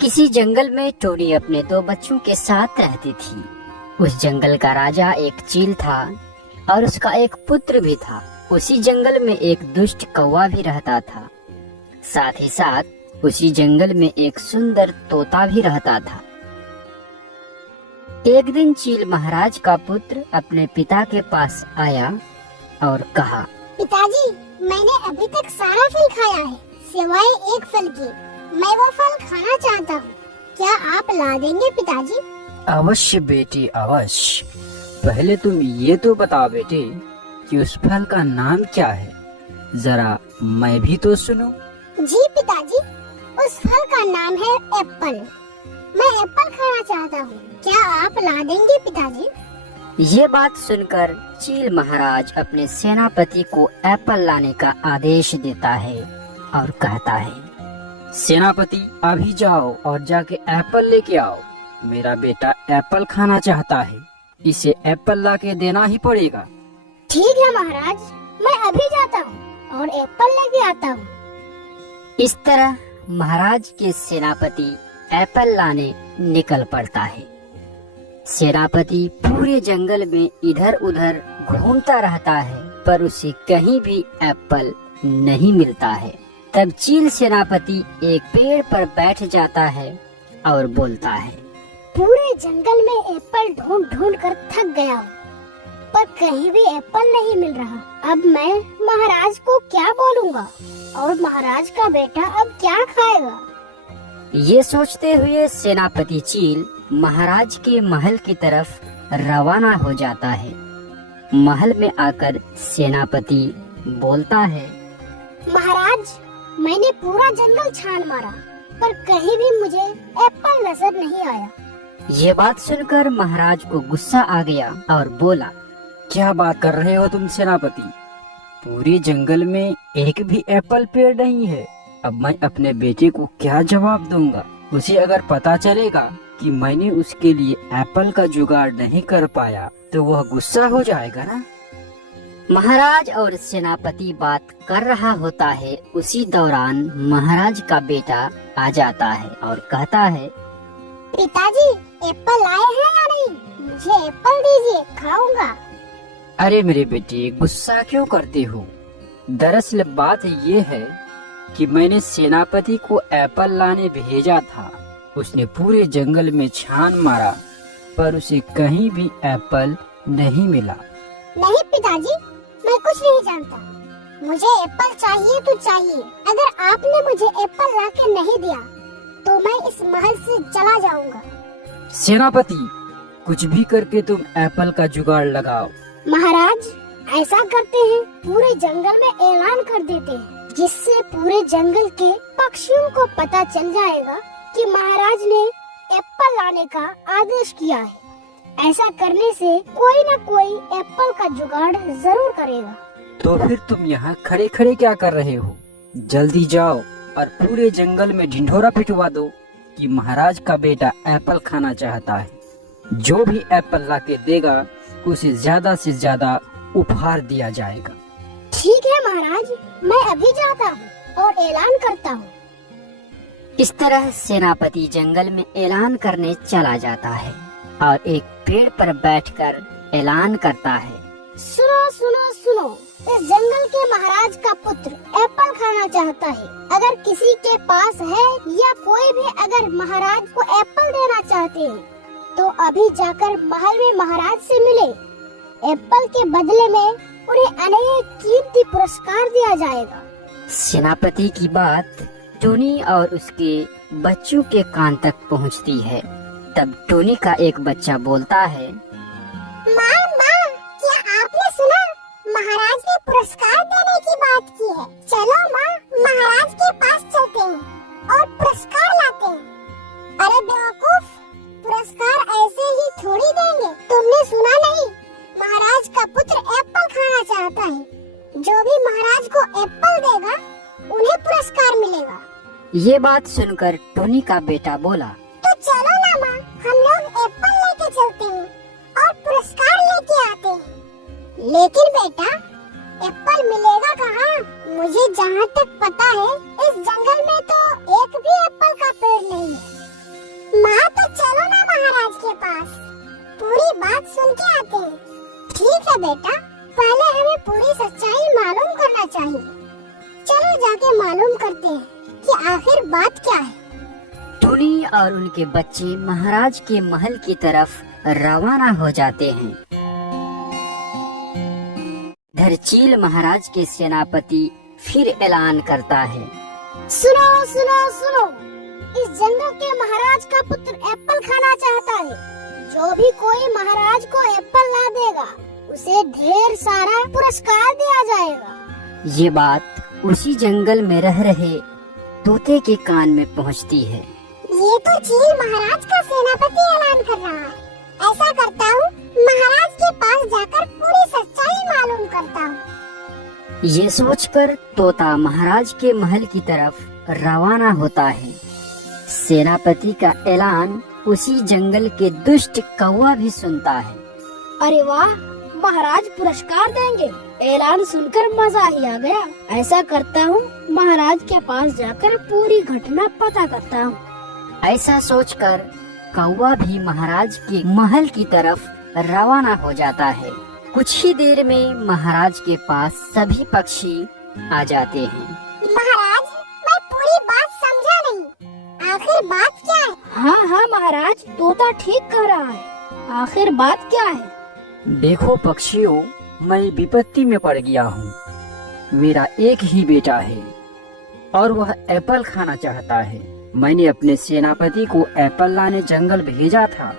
किसी जंगल में टोनी अपने दो बच्चों के साथ रहती थी। उस जंगल का राजा एक चील था और उसका एक पुत्र भी था। उसी जंगल में एक दुष्ट कौवा भी रहता था। साथ ही साथ उसी जंगल में एक सुंदर तोता भी रहता था। एक दिन चील महाराज का पुत्र अपने पिता के पास आया और कहा, पिताजी, मैंने अभी तक सारा फल खाया है सिवाय एक फल के। मैं वो फल खाना चाहता हूँ। क्या आप ला देंगे पिताजी? अवश्य बेटी, अवश्य। पहले तुम ये तो बताओ बेटे कि उस फल का नाम क्या है, जरा मैं भी तो सुनूं। जी पिताजी, उस फल का नाम है एप्पल। मैं एप्पल खाना चाहता हूँ। क्या आप ला देंगे पिताजी? ये बात सुनकर चील महाराज अपने सेनापति को एप्पल लाने का आदेश देता है और कहता है, सेनापति, अभी जाओ और जाके एप्पल लेके आओ। मेरा बेटा एप्पल खाना चाहता है, इसे एप्पल ला के देना ही पड़ेगा। ठीक है महाराज, मैं अभी जाता हूँ और एप्पल लेके आता हूँ। इस तरह महाराज के सेनापति एप्पल लाने निकल पड़ता है। सेनापति पूरे जंगल में इधर उधर घूमता रहता है पर उसे कहीं भी एप्पल नहीं मिलता है। तब चील सेनापति एक पेड़ पर बैठ जाता है और बोलता है, पूरे जंगल में एप्पल ढूंढ ढूंढ कर थक गया हूँ, पर कहीं भी एप्पल नहीं मिल रहा। अब मैं महाराज को क्या बोलूँगा और महाराज का बेटा अब क्या खाएगा? ये सोचते हुए सेनापति चील महाराज के महल की तरफ रवाना हो जाता है। महल में आकर सेनापति बोलता है, महाराज, मैंने पूरा जंगल छान मारा पर कहीं भी मुझे एप्पल नजर नहीं आया। ये बात सुनकर महाराज को गुस्सा आ गया और बोला, क्या बात कर रहे हो तुम सेनापति? पूरे जंगल में एक भी एप्पल पेड़ नहीं है। अब मैं अपने बेटे को क्या जवाब दूंगा? उसे अगर पता चलेगा कि मैंने उसके लिए एप्पल का जुगाड़ नहीं कर पाया तो वह गुस्सा हो जाएगा ना। महाराज और सेनापति बात कर रहा होता है। उसी दौरान महाराज का बेटा आ जाता है और कहता है, पिताजी, एप्पल लाए हैं या नहीं? मुझे एप्पल दीजिए, खाऊंगा। अरे मेरे बेटे, गुस्सा क्यों करते हो? दरअसल बात ये है कि मैंने सेनापति को एप्पल लाने भेजा था। उसने पूरे जंगल में छान मारा पर उसे कहीं भी एप्पल नहीं मिला। नहीं पिताजी, मैं कुछ नहीं जानता। मुझे एप्पल चाहिए तो चाहिए। अगर आपने मुझे एप्पल ला के नहीं दिया तो मैं इस महल से चला जाऊंगा। सेनापति, कुछ भी करके तुम एप्पल का जुगाड़ लगाओ। महाराज, ऐसा करते हैं, पूरे जंगल में ऐलान कर देते हैं, जिससे पूरे जंगल के पक्षियों को पता चल जाएगा कि महाराज ने एप्पल लाने का आदेश किया है। ऐसा करने से कोई न कोई एप्पल का जुगाड़ जरूर करेगा। तो फिर तुम यहाँ खड़े खड़े क्या कर रहे हो? जल्दी जाओ और पूरे जंगल में ढिंढोरा पिटवा दो कि महाराज का बेटा एप्पल खाना चाहता है। जो भी एप्पल लाके देगा उसे ज्यादा से ज्यादा उपहार दिया जाएगा। ठीक है महाराज, मैं अभी जाता हूँ और ऐलान करता हूँ। इस तरह सेनापति जंगल में ऐलान करने चला जाता है और एक पेड़ पर बैठकर ऐलान करता है, सुनो सुनो सुनो, इस जंगल के महाराज का पुत्र एप्पल खाना चाहता है। अगर किसी के पास है या कोई भी अगर महाराज को एप्पल देना चाहते हैं तो अभी जाकर महल में महाराज से मिले। एप्पल के बदले में उन्हें अनेक कीमती पुरस्कार दिया जाएगा। सेनापति की बात टोनी और उसके बच्चों के कान तक पहुंचती है। तब टोनी का एक बच्चा बोलता है, माँ, क्या आपने सुना? महाराज ने पुरस्कार देने की बात की है। चलो माँ, महाराज के पास चलते हैं और पुरस्कार लाते हैं। अरे बेवकूफ, पुरस्कार ऐसे ही थोड़ी देंगे। तुमने सुना नहीं? महाराज का पुत्र एप्पल खाना चाहता है। जो भी महाराज को एप्पल देगा उन्हें पुरस्कार मिलेगा। ये बात सुनकर टोनी का बेटा बोला, तो चलो ना माँ, हम लोग एप्पल लेके चलते हैं और पुरस्कार लेके आते हैं। लेकिन बेटा, एप्पल मिलेगा कहाँ? मुझे जहाँ तक पता है इस जंगल में तो एक भी एप्पल का पेड़ नहीं है। बेटा, पहले हमें पूरी सच्चाई मालूम करना चाहिए। चलो जाके मालूम करते हैं कि आखिर बात क्या है। टूनी और उनके बच्चे महाराज के महल की तरफ रवाना हो जाते हैं। इधर चील महाराज के सेनापति फिर ऐलान करता है, सुनो सुनो सुनो, इस जंगल के महाराज का पुत्र एप्पल खाना चाहता है। जो भी कोई महाराज को एप्पल ला देगा उसे ढेर सारा पुरस्कार दिया जाएगा। ये बात उसी जंगल में रह रहे तोते के कान में पहुंचती है। ये तो चील महाराज का सेनापति ऐलान कर रहा है। ऐसा करता हूँ, महाराज के पास जाकर पूरी सच्चाई मालूम करता हूँ। ये सोचकर तोता महाराज के महल की तरफ रवाना होता है। सेनापति का ऐलान उसी जंगल के दुष्ट कौवा भी सुनता है। अरे वाह, महाराज पुरस्कार देंगे। ऐलान सुनकर मजा ही आ गया। ऐसा करता हूँ, महाराज के पास जाकर पूरी घटना पता करता हूँ। ऐसा सोचकर कौवा भी महाराज के महल की तरफ रवाना हो जाता है। कुछ ही देर में महाराज के पास सभी पक्षी आ जाते हैं। महाराज, मैं पूरी बात समझा नहीं। आखिर बात क्या है? हाँ हाँ महाराज, तोता ठीक कह रहा है। आखिर बात क्या है? देखो पक्षियों, मैं विपत्ति में पड़ गया हूँ। मेरा एक ही बेटा है और वह एप्पल खाना चाहता है। मैंने अपने सेनापति को एप्पल लाने जंगल भेजा था।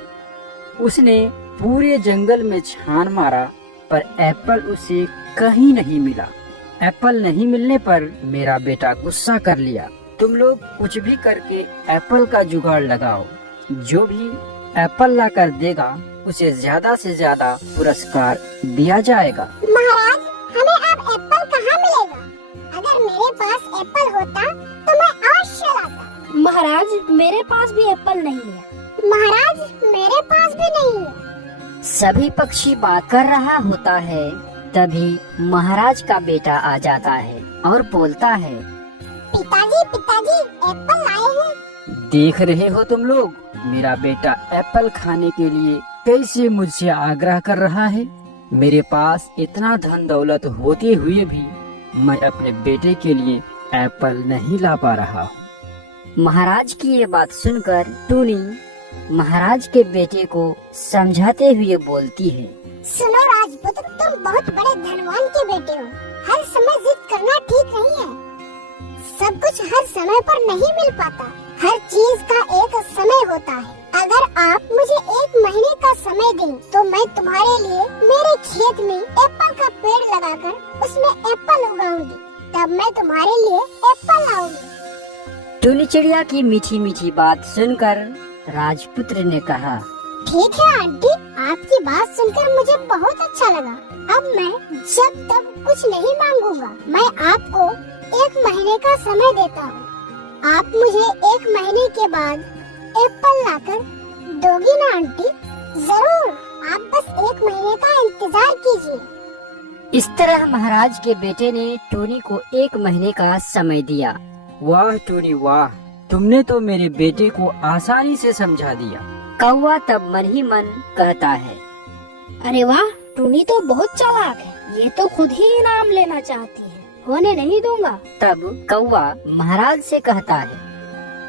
उसने पूरे जंगल में छान मारा पर एप्पल उसे कहीं नहीं मिला। एप्पल नहीं मिलने पर मेरा बेटा गुस्सा कर लिया। तुम लोग कुछ भी करके एप्पल का जुगाड़ लगाओ। जो भी एप्पल ला कर देगा उसे ज्यादा से ज्यादा पुरस्कार दिया जाएगा। महाराज, हमें अब एप्पल कहाँ मिलेगा? अगर मेरे पास एप्पल होता तो मैं अवश्य लाता। महाराज, मेरे पास भी एप्पल नहीं है। महाराज, मेरे पास भी नहीं है। सभी पक्षी बात कर रहा होता है, तभी महाराज का बेटा आ जाता है और बोलता है, पिताजी पिताजी, एप्पल लाए हैं। देख रहे हो तुम लोग, मेरा बेटा एप्पल खाने के लिए कैसे मुझसे आग्रह कर रहा है। मेरे पास इतना धन दौलत होते हुए भी मैं अपने बेटे के लिए एप्पल नहीं ला पा रहा हूँ। महाराज की ये बात सुनकर टूनी महाराज के बेटे को समझाते हुए बोलती है, सुनो राजपुत्र, तुम बहुत बड़े धनवान के बेटे हो। हर समय जिद करना ठीक नहीं है। सब कुछ हर समय पर नहीं मिल पाता। हर चीज का एक समय होता है। अगर आप मुझे 1 महीने का समय दें तो मैं तुम्हारे लिए मेरे खेत में एप्पल का पेड़ लगाकर उसमें एप्पल उगाऊंगी। तब मैं तुम्हारे लिए एप्पल लाऊंगी। टूनी चिड़िया की मीठी मीठी बात सुनकर राजपुत्र ने कहा, ठीक है आंटी, आपकी बात सुनकर मुझे बहुत अच्छा लगा। अब मैं जब तक कुछ नहीं मांगूंगा। मैं आपको 1 महीने का समय देता हूँ। आप मुझे 1 महीने के बाद एप्पल लाकर दोगी ना आंटी? जरूर, आप बस 1 महीने का इंतजार कीजिए। इस तरह महाराज के बेटे ने टूनी को 1 महीने का समय दिया। वाह टूनी वाह, तुमने तो मेरे बेटे को आसानी से समझा दिया। कौवा तब मन ही मन कहता है, अरे वाह, टूनी तो बहुत चालाक है। ये तो खुद ही इनाम लेना चाहती है। होने नहीं दूंगा। तब कौवा महाराज से कहता है,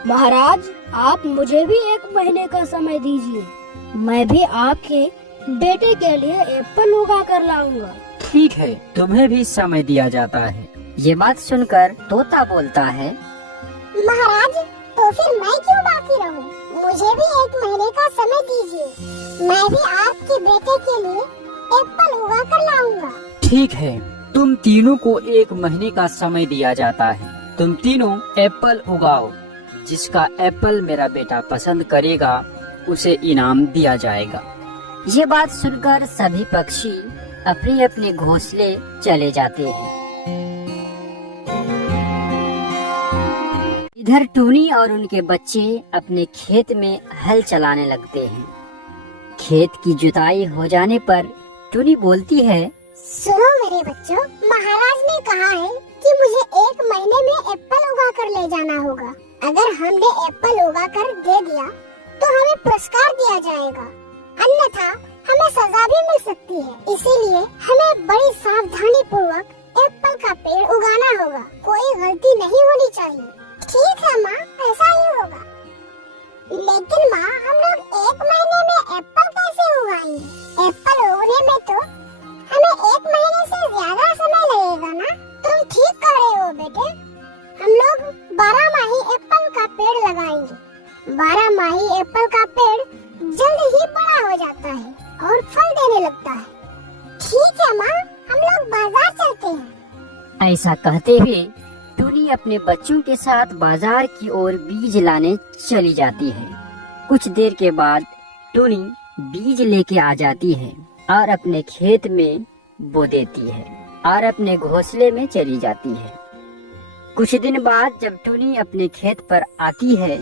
महाराज, आप मुझे भी 1 महीने का समय दीजिए। मैं भी आपके बेटे के लिए एप्पल उगा कर लाऊंगा। ठीक है, तुम्हें भी समय दिया जाता है। ये बात सुनकर तोता बोलता है, महाराज, तो फिर मैं क्यों बाकी रहूं? मुझे भी 1 महीने का समय दीजिए। मैं भी आपके बेटे के लिए एप्पल उगा कर लाऊंगा। ठीक है, तुम तीनों को 1 महीने का समय दिया जाता है। तुम तीनों एप्पल उगाओ। जिसका एप्पल मेरा बेटा पसंद करेगा उसे इनाम दिया जाएगा। ये बात सुनकर सभी पक्षी अपने अपने घोंसले चले जाते हैं। इधर टूनी और उनके बच्चे अपने खेत में हल चलाने लगते हैं। खेत की जुताई हो जाने पर टूनी बोलती है, सुनो मेरे बच्चों, महाराज ने कहा है कि मुझे 1 महीने में एप्पल उगा कर ले जाना होगा। अगर हमने एप्पल उगा कर दे दिया तो हमें पुरस्कार दिया जाएगा, अन्यथा हमें सजा भी मिल सकती है। इसीलिए हमें बड़ी सावधानी पूर्वक एप्पल का पेड़ उगाना होगा। कोई गलती नहीं होनी चाहिए। ठीक है माँ, ऐसा ही होगा। लेकिन माँ, हम लोग 1 महीने में एप्पल कैसे उगाएंगे? एप्पल उगने में तो हमें 1 महीने से ज्यादा समय लगेगा ना। तुम ठीक कह रहे हो बेटे। हम लोग 12 माही एप्पल का पेड़ लगाएंगे। 12 माही एप्पल का पेड़ जल्द ही बड़ा हो जाता है और फल देने लगता है। ठीक है माँ, हम लोग बाजार चलते हैं। ऐसा कहते हुए टूनी अपने बच्चों के साथ बाजार की ओर बीज लाने चली जाती है। कुछ देर के बाद टूनी बीज लेके आ जाती है और अपने खेत में बो देती है और अपने घोंसले में चली जाती है। कुछ दिन बाद जब टूनी अपने खेत पर आती है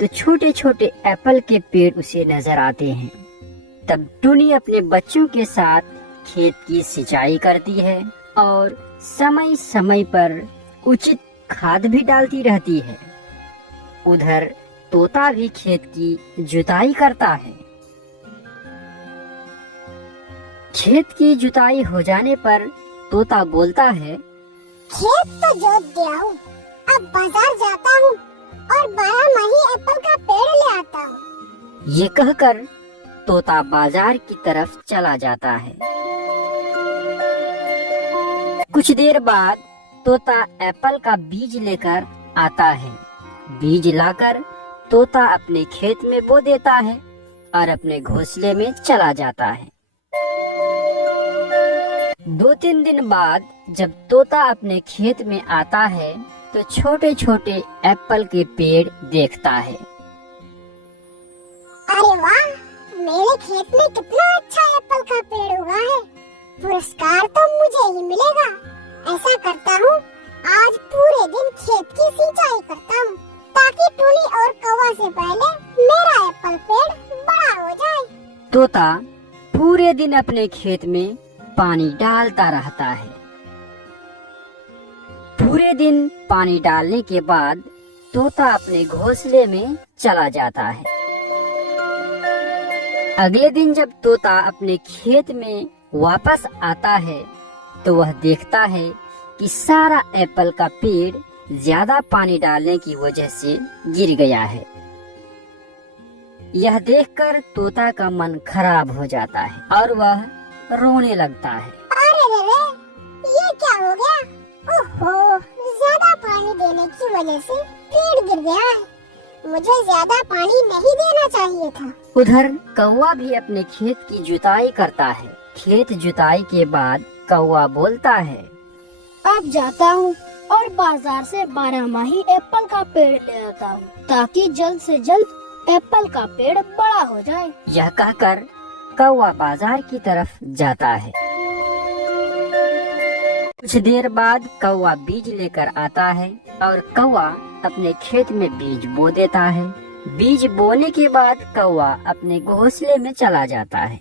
तो छोटे छोटे एप्पल के पेड़ उसे नजर आते हैं। तब टूनी अपने बच्चों के साथ खेत की सिंचाई करती है और समय समय पर उचित खाद भी डालती रहती है। उधर तोता भी खेत की जुताई करता है। खेत की जुताई हो जाने पर तोता बोलता है, खेत तो जोत दिया हूँ, अब बाजार जाता हूँ और 12 माही एप्पल का पेड़ ले आता हूँ। ये कहकर तोता बाजार की तरफ चला जाता है। कुछ देर बाद तोता एप्पल का बीज लेकर आता है। बीज लाकर तोता अपने खेत में बो देता है और अपने घोंसले में चला जाता है। 2-3 दिन बाद जब तोता अपने खेत में आता है तो छोटे छोटे एप्पल के पेड़ देखता है। अरे वाह, मेरे खेत में कितना अच्छा एप्पल का पेड़ उगा है। पुरस्कार तो मुझे ही मिलेगा। ऐसा करता हूँ, आज पूरे दिन खेत की सिंचाई करता हूँ ताकि टूनी और कौवा से पहले मेरा एप्पल पेड़ बड़ा हो जाए। तोता पूरे दिन अपने खेत में पानी डालता रहता है। पूरे दिन पानी डालने के बाद तोता अपने घोंसले में चला जाता है। अगले दिन जब तोता अपने खेत में वापस आता है तो वह देखता है कि सारा एप्पल का पेड़ ज्यादा पानी डालने की वजह से गिर गया है। यह देखकर तोता का मन खराब हो जाता है और वह रोने लगता है। अरे रे रे, ये क्या हो गया? ओहो, ज्यादा पानी देने की वजह से पेड़ गिर गया है। मुझे ज्यादा पानी नहीं देना चाहिए था। उधर कौवा भी अपने खेत की जुताई करता है। खेत जुताई के बाद कौवा बोलता है, अब जाता हूँ और बाजार से 12 माही एप्पल का पेड़ ले आता हूँ ताकि जल्द से जल्द एप्पल का पेड़ बड़ा हो जाए। यह कहकर कौवा बाजार की तरफ जाता है। कुछ देर बाद कौवा बीज लेकर आता है और कौवा अपने खेत में बीज बो देता है। बीज बोने के बाद कौवा अपने घोंसले में चला जाता है।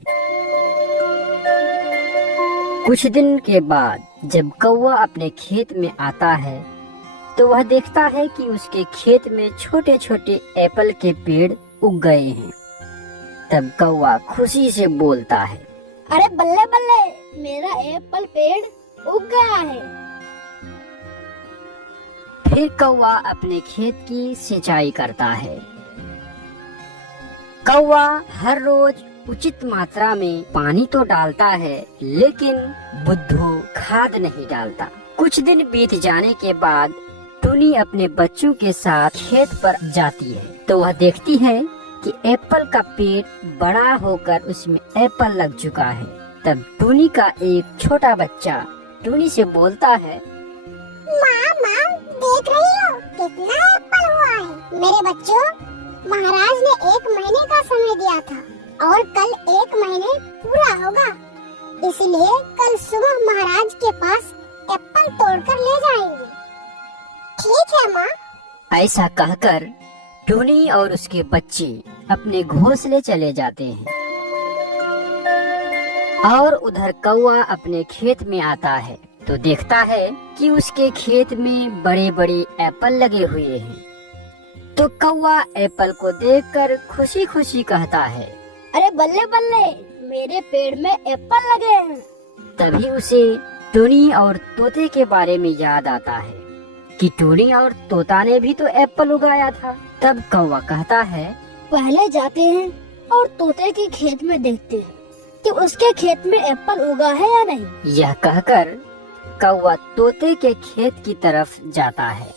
कुछ दिन के बाद जब कौवा अपने खेत में आता है तो वह देखता है कि उसके खेत में छोटे छोटे एप्पल के पेड़ उग गए हैं। तब कौवा खुशी से बोलता है, अरे बल्ले बल्ले, मेरा एप्पल पेड़ उग गया है। फिर कौवा अपने खेत की सिंचाई करता है। कौवा हर रोज उचित मात्रा में पानी तो डालता है लेकिन बुद्धू खाद नहीं डालता। कुछ दिन बीत जाने के बाद टूनी अपने बच्चों के साथ खेत पर जाती है तो वह देखती है कि एप्पल का पेड़ बड़ा होकर उसमें एप्पल लग चुका है। तब टूनी का एक छोटा बच्चा टूनी से बोलता है, माँ माँ, देख रही हो कितना एप्पल हुआ है। मेरे बच्चों, महाराज ने 1 महीने का समय दिया था और कल 1 महीने पूरा होगा। इसलिए कल सुबह महाराज के पास एप्पल तोड़कर ले जाएंगे। ठीक है माँ। ऐसा कहकर टूनी और उसके बच्चे अपने घोंसले चले जाते हैं। और उधर कौवा अपने खेत में आता है तो देखता है कि उसके खेत में बड़े बड़े एप्पल लगे हुए हैं। तो कौवा एप्पल को देखकर खुशी खुशी कहता है, अरे बल्ले बल्ले, मेरे पेड़ में एप्पल लगे हैं। तभी उसे टुनी और तोते के बारे में याद आता है कि टुनी और तोता ने भी तो एप्पल उगाया था। तब कौवा कहता है, पहले जाते हैं और तोते के खेत में देखते हैं कि उसके खेत में एप्पल उगा है या नहीं। यह कहकर कौवा तोते के खेत की तरफ जाता है।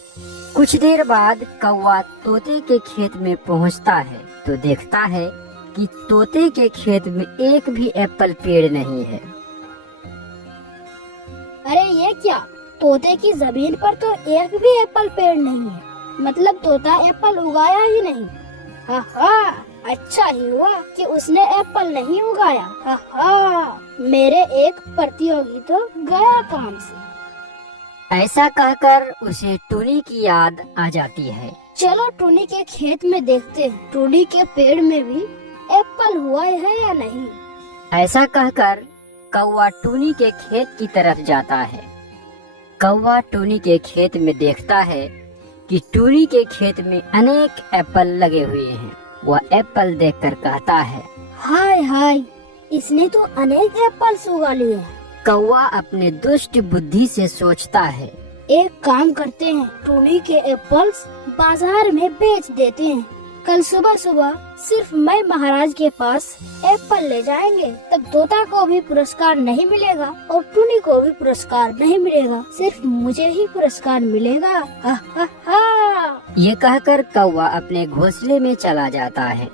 कुछ देर बाद कौवा तोते के खेत में पहुंचता है तो देखता है कि तोते के खेत में एक भी एप्पल पेड़ नहीं है। अरे ये क्या, तोते की जमीन पर तो एक भी एप्पल पेड़ नहीं है, मतलब तोता एप्पल उगाया ही नहीं। हा, अच्छा ही हुआ कि उसने एप्पल नहीं उगाया। हा, मेरे एक प्रतियोगी तो गया काम से। ऐसा कहकर उसे टुनी की याद आ जाती है। चलो टुनी के खेत में देखते हैं, टुनी के पेड़ में भी एप्पल हुआ है या नहीं। ऐसा कहकर कौवा टुनी के खेत की तरफ जाता है। कौवा टुनी के खेत में देखता है कि टुनी के खेत में अनेक एप्पल लगे हुए हैं। वह एप्पल देखकर कहता है, हाय हाय, इसने तो अनेक एप्पल उगा लिए हैं। कौवा अपने दुष्ट बुद्धि से सोचता है, एक काम करते हैं, टुनी के एप्पल्स बाजार में बेच देते हैं। कल सुबह सुबह सिर्फ मैं महाराज के पास एप्पल ले जाएंगे, तब तोता को भी पुरस्कार नहीं मिलेगा और टुनी को भी पुरस्कार नहीं मिलेगा, सिर्फ मुझे ही पुरस्कार मिलेगा। हा हा हा। ये कहकर कौवा अपने घोंसले में चला जाता है।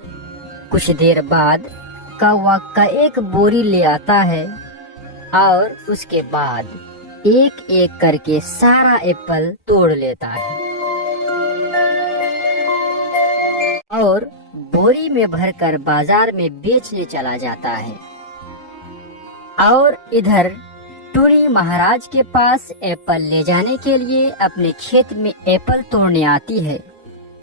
कुछ देर बाद कौवा का एक बोरी ले आता है और उसके बाद एक एक करके सारा एप्पल तोड़ लेता है और बोरी में भरकर बाजार में बेचने चला जाता है। और इधर टुनी महाराज के पास एप्पल ले जाने के लिए अपने खेत में एप्पल तोड़ने आती है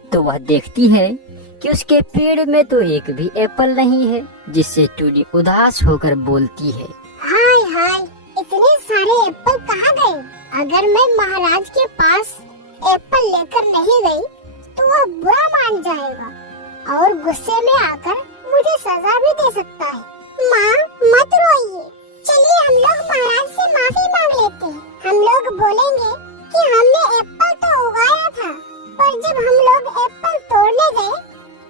तो वह देखती है कि उसके पेड़ में तो एक भी एप्पल नहीं है, जिससे टुनी उदास होकर बोलती है, हाय हाय, इतने सारे एप्पल कहाँ गए? अगर मैं महाराज के पास एप्पल लेकर नहीं गई तो वह बुरा मान जाएगा और गुस्से में आकर मुझे सजा भी दे सकता है। माँ मत रोइए, चलिए हम लोग महाराज से माफी मांग लेते हैं। हम लोग बोलेंगे कि हमने एप्पल तो उगाया था, पर जब हम लोग एप्पल तोड़ने गए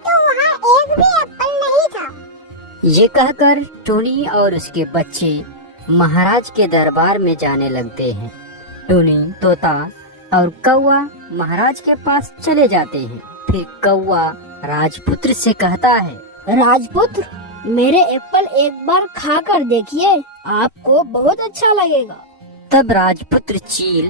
तो वहाँ एक भी एप्पल नहीं था। ये कहकर टुनी और उसके बच्चे महाराज के दरबार में जाने लगते हैं। टुनी, तोता और कौवा महाराज के पास चले जाते हैं। फिर कौवा राजपुत्र से कहता है, राजपुत्र, मेरे एप्पल एक बार खा कर देखिए, आपको बहुत अच्छा लगेगा। तब राजपुत्र चील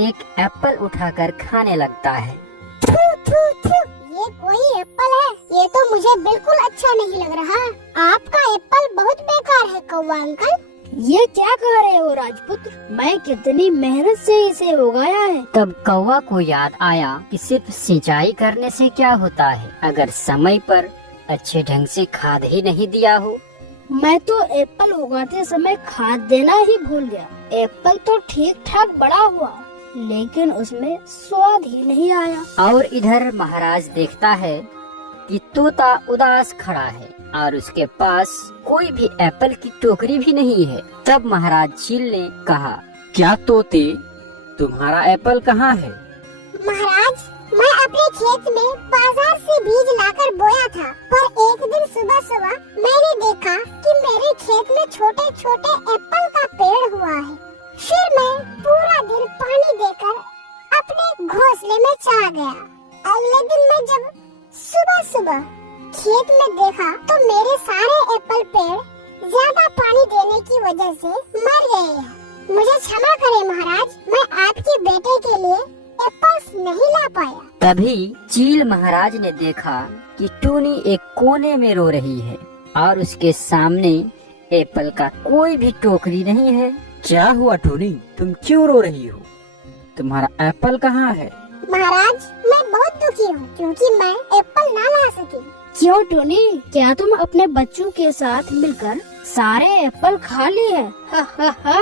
एक एप्पल उठाकर खाने लगता है। थू थू थू, ये कोई एप्पल है? ये तो मुझे बिल्कुल अच्छा नहीं लग रहा। आपका एप्पल बहुत बेकार है कौवा अंकल। ये क्या कह रहे हो राजपुत्र, मैं कितनी मेहनत से इसे उगाया है। तब कौवा को याद आया कि सिर्फ सिंचाई करने से क्या होता है अगर समय पर अच्छे ढंग से खाद ही नहीं दिया हो। मैं तो एप्पल उगाते समय खाद देना ही भूल गया। एप्पल तो ठीक ठाक बड़ा हुआ, लेकिन उसमें स्वाद ही नहीं आया। और इधर महाराज देखता है कि तोता उदास खड़ा है और उसके पास कोई भी एप्पल की टोकरी भी नहीं है। तब महाराज चील ने कहा, क्या तोते, तुम्हारा एप्पल कहाँ है? महाराज, मैं अपने खेत में बाजार से बीज लाकर बोया था, पर एक दिन सुबह सुबह मैंने देखा कि मेरे खेत में छोटे छोटे एप्पल का पेड़ हुआ है। फिर मैं पूरा दिन पानी देकर अपने घोंसले में चला गया। अगले दिन मैं जब सुबह सुबह खेत में देखा तो मेरे सारे एप्पल पेड़ ज्यादा पानी देने की वजह से मर गए हैं। मुझे क्षमा करें महाराज, मैं आपके बेटे के लिए एप्पल्स नहीं ला पाया। तभी चील महाराज ने देखा कि टूनी एक कोने में रो रही है और उसके सामने एप्पल का कोई भी टोकरी नहीं है। क्या हुआ टूनी, तुम क्यों रो रही हो? तुम्हारा एप्पल कहाँ है? महाराज, मैं बहुत दुखी हूँ क्योंकि मैं एप्पल ना ला सकी। क्यों टोनी, क्या तुम अपने बच्चों के साथ मिलकर सारे एप्पल खा लिए हैं? हा हा हा।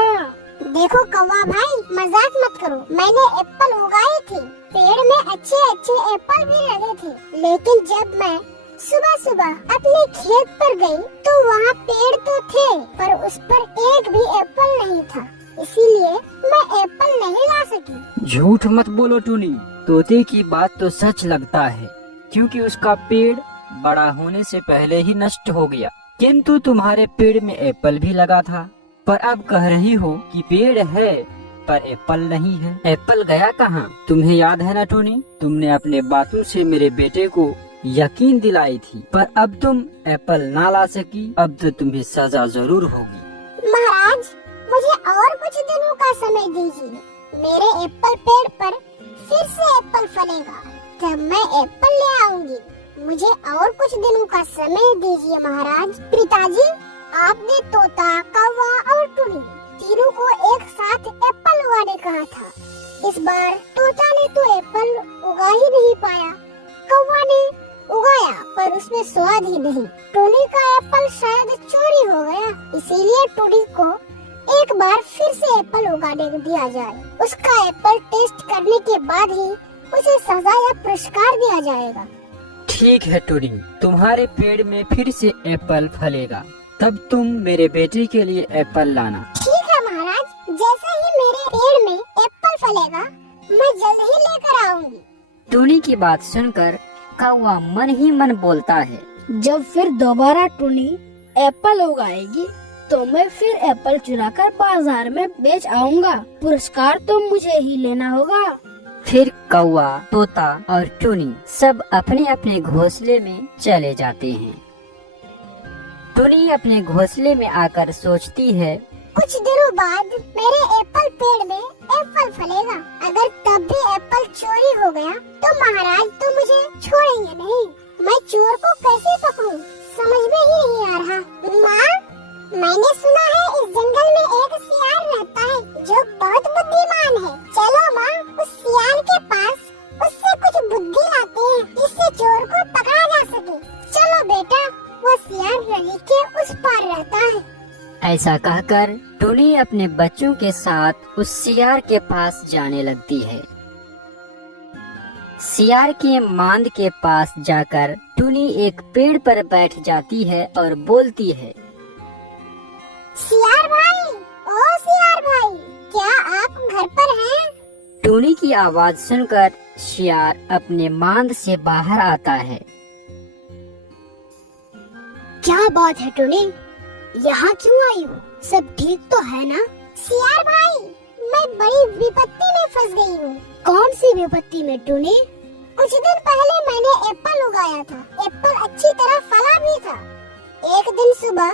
देखो कौवा भाई, मजाक मत करो। मैंने एप्पल उगाए थे, पेड़ में अच्छे अच्छे एप्पल भी लगे थे, लेकिन जब मैं सुबह सुबह अपने खेत पर गई तो वहाँ पेड़ तो थे पर उस पर एक भी एप्पल नहीं था, इसीलिए मैं एप्पल नहीं ला सकी। झूठ मत बोलो टूनी, तोते की बात तो सच लगता है, क्योंकि उसका पेड़ बड़ा होने से पहले ही नष्ट हो गया। किंतु तुम्हारे पेड़ में एप्पल भी लगा था, पर अब कह रही हो कि पेड़ है पर एप्पल नहीं है। एप्पल गया कहाँ? तुम्हें याद है ना टूनी, तुमने अपने बातों से मेरे बेटे को यकीन दिलाई थी, पर अब तुम एप्पल ना ला सकी। अब तो तुम्हें सजा जरूर होगी। महाराज, मुझे और कुछ दिनों का समय दीजिए। मेरे एप्पल पेड़ पर फिर से एप्पल फलेगा, तब मैं एप्पल ले आऊंगी। मुझे और कुछ दिनों का समय दीजिए महाराज। पिताजी, आपने तोता, कौवा और टुनी तीनों को एक साथ एप्पल उगाने कहा था। इस बार तोता ने तो एप्पल उगा ही नहीं पाया, कौवा ने उगाया पर उसमें स्वाद ही नहीं। टुनी का एप्पल शायद चोरी हो गया, इसीलिए टुनी को एक बार फिर से एप्पल उगाने दिया जाए। उसका एप्पल टेस्ट करने के बाद ही उसे सजा या पुरस्कार दिया जाएगा। ठीक है टूनी, तुम्हारे पेड़ में फिर से एप्पल फलेगा, तब तुम मेरे बेटे के लिए एप्पल लाना। ठीक है महाराज, जैसे ही मेरे पेड़ में एप्पल फलेगा मैं जल्द ही लेकर आऊंगी। टूनी की बात सुनकर कौवा मन ही मन बोलता है, जब फिर दोबारा टुनी एप्पल उगाएगी तो मैं फिर एप्पल चुराकर बाजार में बेच आऊंगा। पुरस्कार तो मुझे ही लेना होगा। फिर कौवा, तोता और टुनी सब अपने अपने घोंसले में चले जाते हैं। टुनी अपने घोंसले में आकर सोचती है, कुछ दिनों बाद मेरे एप्पल पेड़ में एप्पल फलेगा। अगर तब भी एप्पल चोरी हो गया तो महाराज तो मुझे छोड़ेंगे नहीं। मैं चोर को कैसे पकड़ूं? समझ में ही नहीं आ रहा। माँ, मैंने सुना है इस जंगल में एक सियार रहता है जो बहुत बुद्धिमान है। चलो माँ, उस सियार के पास उससे कुछ बुद्धि लाते हैं जिससे चोर को पकड़ा जा सके। चलो बेटा, वो सियार नदी के उस पार रहता है। ऐसा कहकर टुनी अपने बच्चों के साथ उस सियार के पास जाने लगती है। सियार के मांद के पास जाकर टुनी एक पेड़ पर बैठ जाती है और बोलती है, सियार भाई, ओ सियार भाई, क्या आप घर पर हैं? टुनी की आवाज सुनकर सियार अपने मांद से बाहर आता है। क्या बात है टुनी, यहाँ क्यों आई हो? सब ठीक तो है ना? सियार भाई, मैं बड़ी विपत्ति में फंस गई हूँ। कौन सी विपत्ति में टुनी? कुछ दिन पहले मैंने एप्पल उगाया था। एप्पल अच्छी तरह फला भी था। एक दिन सुबह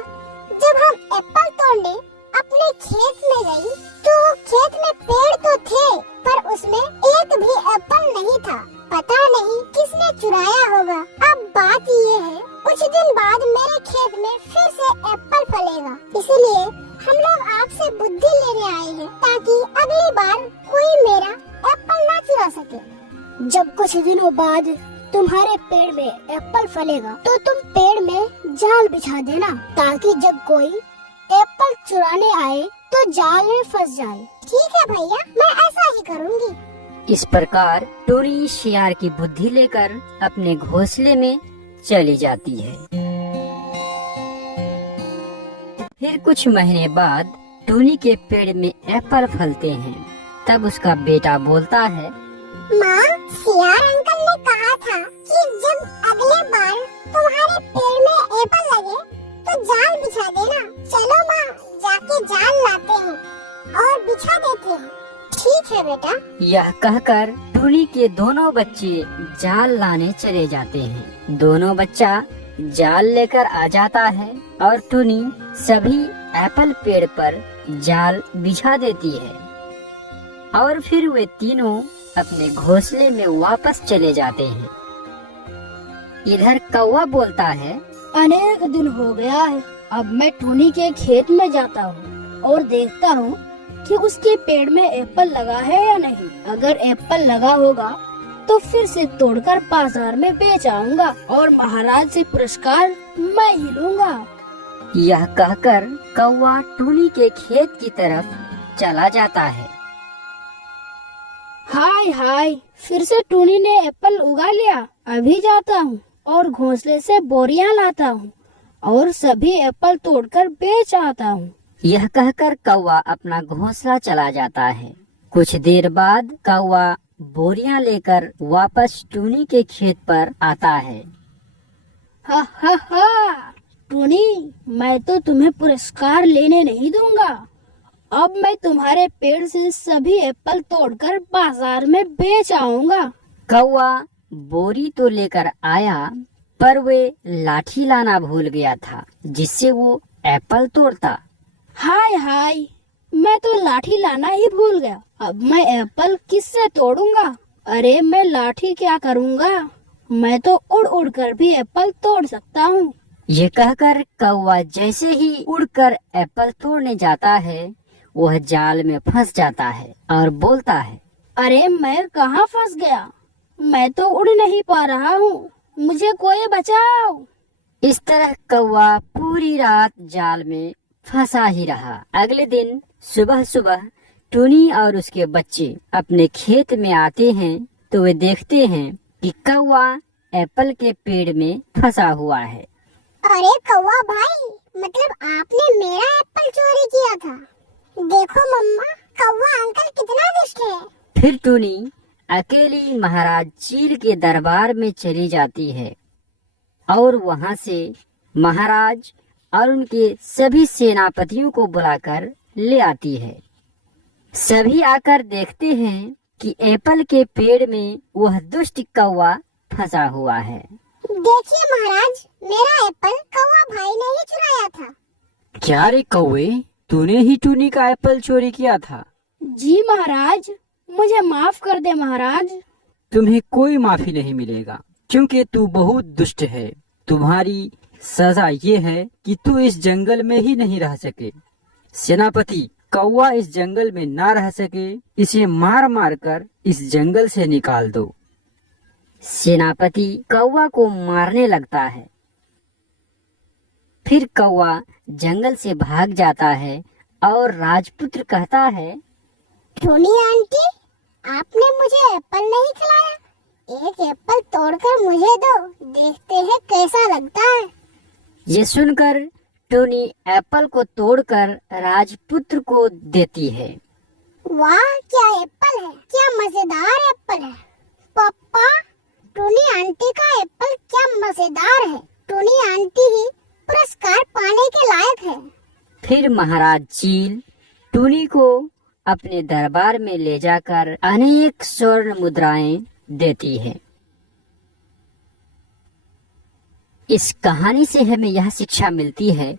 जब हम एप्पल तोड़ने अपने खेत में गई तो खेत में पेड़ तो थे पर उसमें एक भी एप्पल नहीं था। पता नहीं किसने चुराया होगा। अब बात ये है, कुछ दिन बाद मेरे खेत में फिर से एप्पल फलेगा, इसलिए हम लोग आपसे बुद्धि लेने आए हैं ताकि अगली बार कोई मेरा एप्पल ना चुरा सके। जब कुछ दिनों बाद तुम्हारे पेड़ में एप्पल फलेगा तो तुम पेड़ में जाल बिछा देना ताकि जब कोई एप्पल चुराने आए तो जाल में फंस जाए। ठीक है भैया, मैं ऐसा ही करूँगी। इस प्रकार टुनी सियार की बुद्धि लेकर अपने घोंसले में चली जाती है। फिर कुछ महीने बाद टुनी के पेड़ में एप्पल फलते हैं। तब उसका बेटा बोलता है, माँ, सियार अंकल ने कहा था कि जब अगले बार तुम्हारे पेड़ में एप्पल लगे तो जाल बिछा देना। चलो माँ, जाके जाल लाते हैं और बिछा देते हैं। ठीक है बेटा। यह कहकर टुनी के दोनों बच्चे जाल लाने चले जाते हैं। दोनों बच्चा जाल लेकर आ जाता है और टुनी सभी एप्पल पेड़ पर जाल बिछा देती है और फिर वे तीनों अपने घोंसले में वापस चले जाते हैं। इधर कौवा बोलता है, अनेक दिन हो गया है, अब मैं टुनी के खेत में जाता हूँ और देखता हूँ कि उसके पेड़ में एप्पल लगा है या नहीं। अगर एप्पल लगा होगा तो फिर से तोड़कर बाजार में बेच आऊंगा और महाराज से पुरस्कार मैं ही लूंगा। यह कहकर कौवा टुनी के खेत की तरफ चला जाता है। हाय हाय, फिर से टुनी ने एप्पल उगा लिया। अभी जाता हूँ और घोंसले से बोरियां लाता हूँ और सभी एप्पल तोड़कर बेच आता हूँ। यह कहकर कौवा अपना घोंसला चला जाता है। कुछ देर बाद कौवा बोरियां लेकर वापस टूनी के खेत पर आता है। हा हा हा, टूनी, मैं तो तुम्हें पुरस्कार लेने नहीं दूंगा। अब मैं तुम्हारे पेड़ से सभी एप्पल तोड़कर बाजार में बेच आऊंगा। कौवा बोरी तो लेकर आया, पर वे लाठी लाना भूल गया था जिससे वो एप्पल तोड़ता। हाय हाय, मैं तो लाठी लाना ही भूल गया। अब मैं एप्पल किससे तोड़ूंगा? अरे मैं लाठी क्या करूंगा, मैं तो उड़ उड़ कर भी एप्पल तोड़ सकता हूँ। ये कहकर कौवा जैसे ही उड़कर एप्पल तोड़ने जाता है, वह जाल में फंस जाता है और बोलता है, अरे मैं कहाँ फंस गया? मैं तो उड़ नहीं पा रहा हूँ, मुझे कोई बचाओ। इस तरह कौवा पूरी रात जाल में फंसा ही रहा। अगले दिन सुबह सुबह टूनी और उसके बच्चे अपने खेत में आते हैं तो वे देखते हैं कि कौवा एप्पल के पेड़ में फंसा हुआ है। अरे कौवा भाई, मतलब आपने मेरा एप्पल चोरी किया था। देखो मम्मा, कौवा अंकल कितना दुष्ट है। फिर टूनी अकेली महाराज चील के दरबार में चली जाती है और वहाँ से महाराज और उनके सभी सेनापतियों को बुलाकर ले आती है। सभी आकर देखते हैं कि एप्पल के पेड़ में वह दुष्ट कौवा फंसा हुआ है। देखिए महाराज, मेरा एप्पल कौवा भाई ने ही चुराया था। क्या रे कौवे, तूने ही टूनी का एप्पल चोरी किया था? जी महाराज, मुझे माफ कर दे महाराज। तुम्हें कोई माफी नहीं मिलेगा क्योंकि तू बहुत दुष्ट है। तुम्हारी सजा ये है कि तू इस जंगल में ही नहीं रह सके। सेनापति, कौवा इस जंगल में ना रह सके, इसे मार मार कर इस जंगल से निकाल दो। सेनापति कौवा को मारने लगता है। फिर कौवा जंगल से भाग जाता है और राजपुत्र कहता है, टोनी आंटी, आपने मुझे एप्पल नहीं खिलाया। एक एप्पल तोड़कर मुझे दो, देखते हैं कैसा लगता है। ये सुनकर टोनी एप्पल को तोड़कर राजपुत्र को देती है। वाह, क्या एप्पल है, क्या मजेदार एप्पल है। पापा, टोनी आंटी का एप्पल क्या मजेदार है। टोनी आंटी ही पुरस्कार पाने के लायक है। फिर महाराज चील टूनी को अपने दरबार में ले जाकर अनेक स्वर्ण मुद्राएं देती है। इस कहानी से हमें यह शिक्षा मिलती है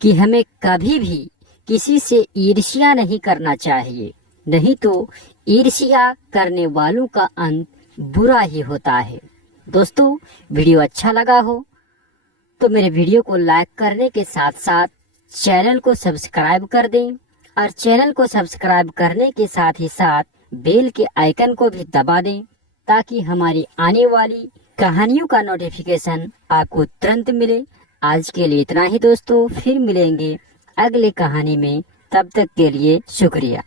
कि हमें कभी भी किसी से ईर्ष्या नहीं करना चाहिए, नहीं तो ईर्ष्या करने वालों का अंत बुरा ही होता है। दोस्तों, वीडियो अच्छा लगा हो तो मेरे वीडियो को लाइक करने के साथ साथ चैनल को सब्सक्राइब कर दें और चैनल को सब्सक्राइब करने के साथ ही साथ बेल के आइकन को भी दबा दें ताकि हमारी आने वाली कहानियों का नोटिफिकेशन आपको तुरंत मिले। आज के लिए इतना ही दोस्तों, फिर मिलेंगे अगले कहानी में। तब तक के लिए शुक्रिया।